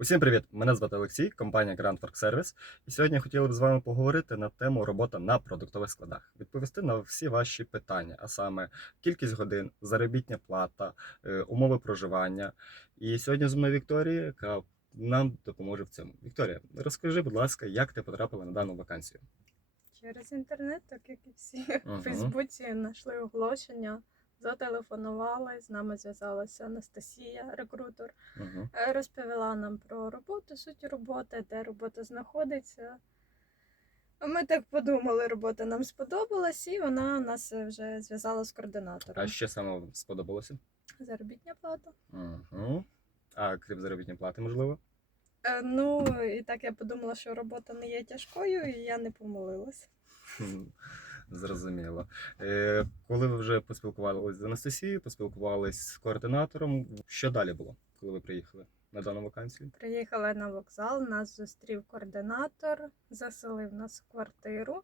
Усім привіт! Мене звати Олексій, компанія Grand Work Service. І сьогодні я хотіли б з вами поговорити на тему робота на продуктових складах, відповісти на всі ваші питання, а саме кількість годин, заробітня плата, е, умови проживання. І сьогодні зі мною Вікторія, яка нам допоможе в цьому. Вікторія, розкажи, будь ласка, як ти потрапила на дану вакансію? Через інтернет, так як і всі в Фейсбуці знайшли оголошення, зателефонували, з нами зв'язалася Анастасія, рекрутер, Угу. розповіла нам про роботу, суть роботи, де робота знаходиться. Ми так подумали, робота нам сподобалась, і вона нас вже зв'язала з координатором. А що саме вам сподобалося? Заробітня плата. Угу. А крім заробітної плати, можливо? Е, Ну, і так я подумала, що робота не є тяжкою, і я не помилилась. Зрозуміло. Е, коли ви вже поспілкувалися з Анастасією, поспілкувалися з координатором, що далі було, коли ви приїхали на дану вакансію? Приїхали на вокзал, нас зустрів координатор, заселив нас в квартиру.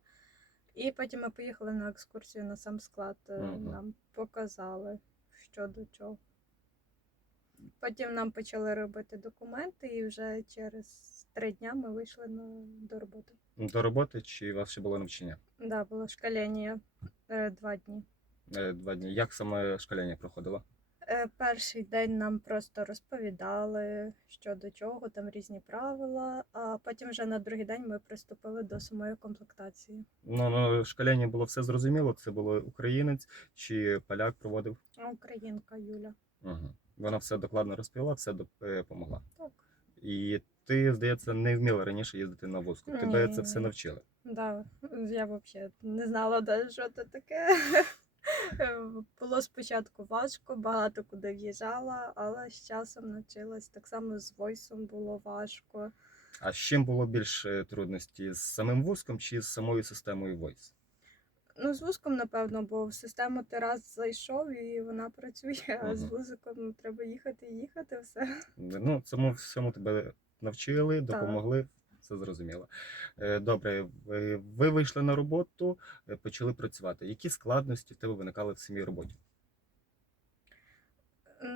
І потім ми поїхали на екскурсію на сам склад. е, Мгм. Нам показали, що до чого. Потім нам почали робити документи, і вже через три дня ми вийшли на, до роботи. До роботи чи у вас ще було навчання? Да, було шкалення е, два дні. Е, Два дні. Як саме шкаляння проходило? Е, Перший день нам просто розповідали, що до чого, там різні правила, а потім вже на другий день ми приступили до самої комплектації. Ну, ну шкаляння було все зрозуміло. Це було українець чи поляк проводив. Українка Юля. Угу. Вона все докладно розповіла, все допомогла. Так. І ти, здається, не вміла раніше їздити на вузку. Тебе Ні. це все навчили. Да, я взагалі не знала, де, що це таке. Було спочатку важко, багато куди в'їжджала, але з часом навчилась. Так само з войсом було важко. А з чим було більше трудності? З самим вузком чи з самою системою Voice? Ну, з вузком, напевно, бо в систему ти раз зайшов і вона працює, а з Мгм. вузиком треба їхати і їхати все. Ну, цьому всьому тебе навчили, допомогли, все зрозуміло. Е, Добре, ви ви вийшли на роботу, е, почали працювати. Які складності в тебе виникали в самій роботі?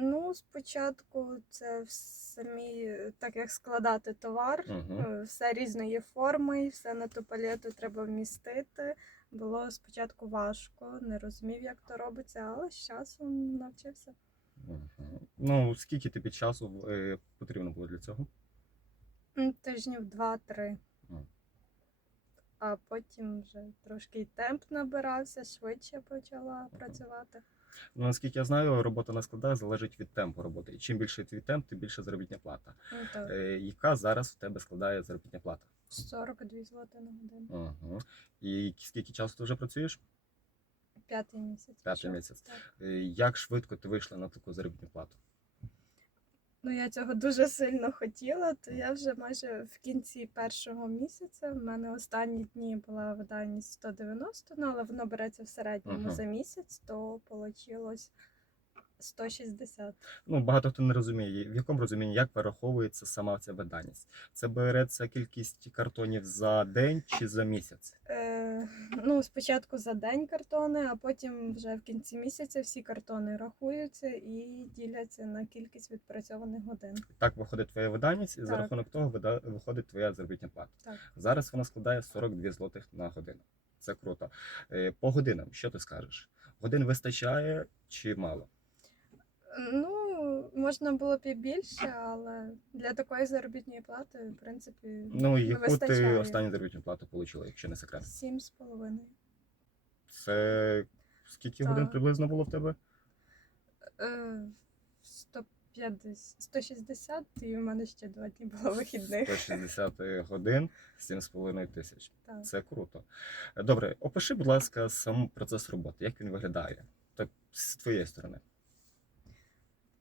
Ну, спочатку це в самі, так як складати товар, Угу. все різної форми, все на ту палету треба вмістити. Було спочатку важко, не розумів, як то робиться, але з часом навчився. Ну, скільки тобі часу потрібно було для цього? М, Тижнів два-три. А потім вже трошки й темп набирався, швидше почала працювати. Ну, наскільки я знаю, робота на складах залежить від темпу роботи. І чим більше твій темп, тим більше заробітня плата. Ну, так, Е, Яка зараз в тебе складає заробітня плата? 42 злоти на годину. Угу. І скільки часу ти вже працюєш? П'ятий місяць. П'ятий місяць. Так. Е, Як швидко ти вийшла на таку заробітну плату? Ну, я цього дуже сильно хотіла, то я вже майже в кінці першого місяця. В мене останні дні була видальність 190, ну але воно береться в середньому Ага. за місяць, то вийшло 160. Ну, багато хто не розуміє, в якому розумінні, як вираховується сама ця виданість. Це береться кількість картонів за день чи за місяць? Е, ну, спочатку за день картони, а потім вже в кінці місяця всі картони рахуються і діляться на кількість відпрацьованих годин. Так виходить твоя виданість, і за рахунок того виходить твоя заробітня плата. Так. Зараз вона складає 42 злотих на годину. Це круто. Е, По годинам, що ти скажеш? Годин вистачає чи мало? Ну, можна було б і більше, але для такої заробітної плати, в принципі, Ну, яку ти Вистачає. останню заробітну плату отримала, якщо не секрет? сім з половиною. Це скільки Так. годин приблизно було в тебе? Е, 150, 160, і в мене ще два дні було вихідних. 160 годин, 7,5 тисяч. Так. Це круто. Добре, опиши, будь ласка, сам процес роботи, як він виглядає? Так, з твоєї сторони.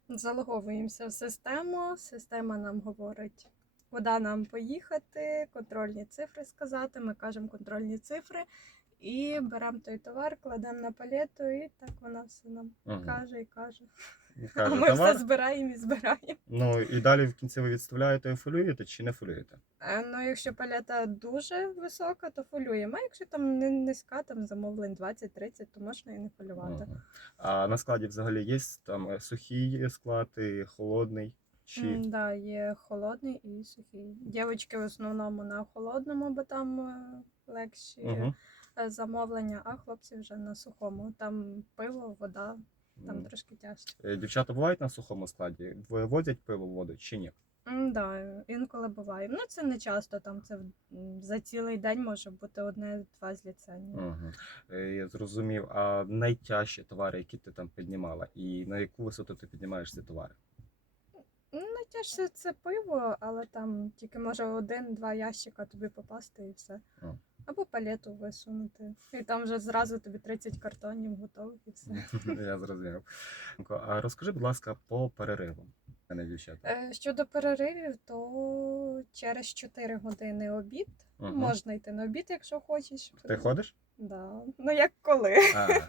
Залоговуємося в систему. Система нам говорить, куди нам поїхати, контрольні цифри сказати. Ми кажемо контрольні цифри і беремо той товар, кладемо на палету, і так вона все нам ага. каже і каже. І А каже, ми товар. все збираємо і збираємо. Ну і далі в кінці ви відставляєте і фолюєте чи не фолюєте? Е, Ну, якщо палета дуже висока, то фолюємо. А якщо там не низька, там замовлень 20-30, то можна і не фолювати. Ага. А на складі взагалі є там е, сухий склад і холодний. Чи М, Да, є холодний і сухий. Дівчатки в основному на холодному, бо там е, легші Мгм. е, замовлення, а хлопці вже на сухому. Там пиво, вода, там трошки тяжче. Е, дівчата бувають на сухому складі? Вивозять пиво в воду чи ні? М, Да, інколи буває. Ну це не часто, там це м, за цілий день може бути одне-два зліцення. Угу. Я зрозумів. А найтяжчі товари, які ти там піднімала, і на яку висоту ти піднімаєш ці товари? Ну, Найтяжче це пиво, але там тільки може один-два ящика тобі попасти і все. А. Або палету висунути. І там вже зразу тобі 30 картонів готових і все. Я зрозумів. А розкажи, будь ласка, по переривам. Дівчата. Е, Щодо переривів, то через 4 години обід. Мгм. Можна йти на обід, якщо хочеш. Ти ходиш? Да. Ну як коли. А,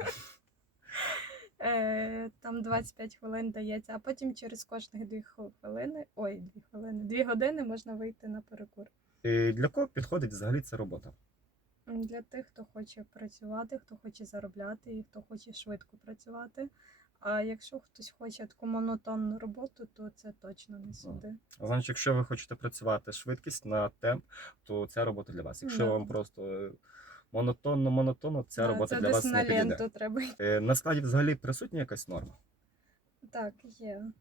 Е, Там 25 хвилин дається, а потім через кожних 2 хвилини, ой, 2 хвилини, 2 години можна вийти на перекур. і для кого підходить взагалі ця робота? Для тих, хто хоче працювати, хто хоче заробляти і хто хоче швидко працювати. А якщо хтось хоче таку монотонну роботу, то це точно не сюди. Значить, якщо ви хочете працювати швидкість на темп, то ця робота для вас. Якщо Да. вам просто е, монотонно, монотонно, ця Да, робота це для вас не підійде. треба. Е, На складі взагалі присутня якась норма? Так, є.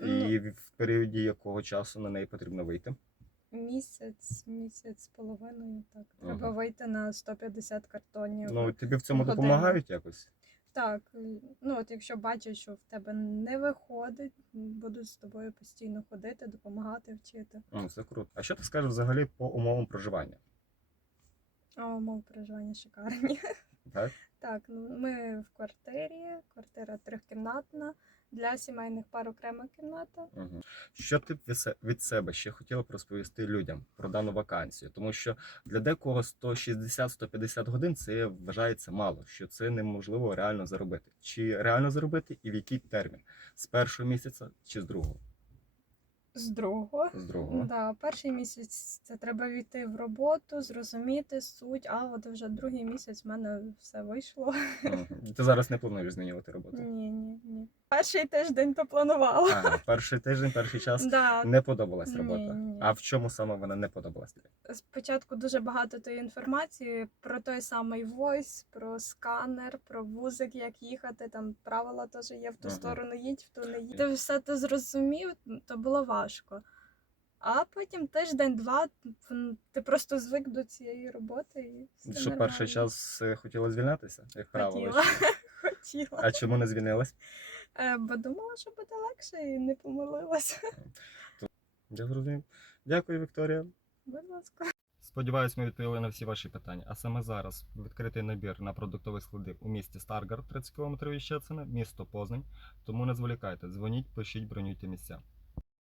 І в періоді якого часу на неї потрібно вийти? Місяць, місяць з половиною. Так, треба Ага. вийти на 150 картонів. Ну, тобі в цьому Годину. допомагають якось? Так, ну от якщо бачать, що в тебе не виходить, буду з тобою постійно ходити, допомагати, вчити. Ну, це круто. А що ти скажеш взагалі по умовам проживання? А умови проживання шикарні. Так? Так, ну ми в квартирі, квартира трьохкімнатна, для сімейних пар окрема кімната. Угу. Що ти б від себе ще хотіла б розповісти людям про дану вакансію? Тому що для декого 160-150 годин це вважається мало, що це неможливо реально заробити. Чи реально заробити і в який термін? З першого місяця чи з другого? З другого. З другого. Да, перший місяць це треба війти в роботу, зрозуміти суть, а от вже другий місяць в мене все вийшло. Ти зараз не плануєш змінювати роботу? Ні, ні, ні. Перший тиждень то планувала. Ага, перший тиждень, перший час Да, не подобалась робота. ні. А в чому саме вона не подобалась тобі? спочатку дуже багато тої інформації про той самий войс, про сканер, про вузик, як їхати. Там правила теж є в ту Ага. сторону їдь, в ту не їдь. Ти все це зрозумів, то було важко. А потім тиждень-два ти просто звик до цієї роботи і все Що нормально. перший час е, хотіла звільнятися, як правило. хотіла. хотіла. А чому не звільнилась? Е, Бо думала, що буде легше і не помилилася. Я зрозумів. Дякую, Вікторія. Будь ласка. Сподіваюсь, ми відповіли на всі ваші питання. А саме зараз відкритий набір на продуктові склади у місті Старгард, 30 км від Щецина, місто Познань. Тому не зволікайте, дзвоніть, пишіть, бронюйте місця.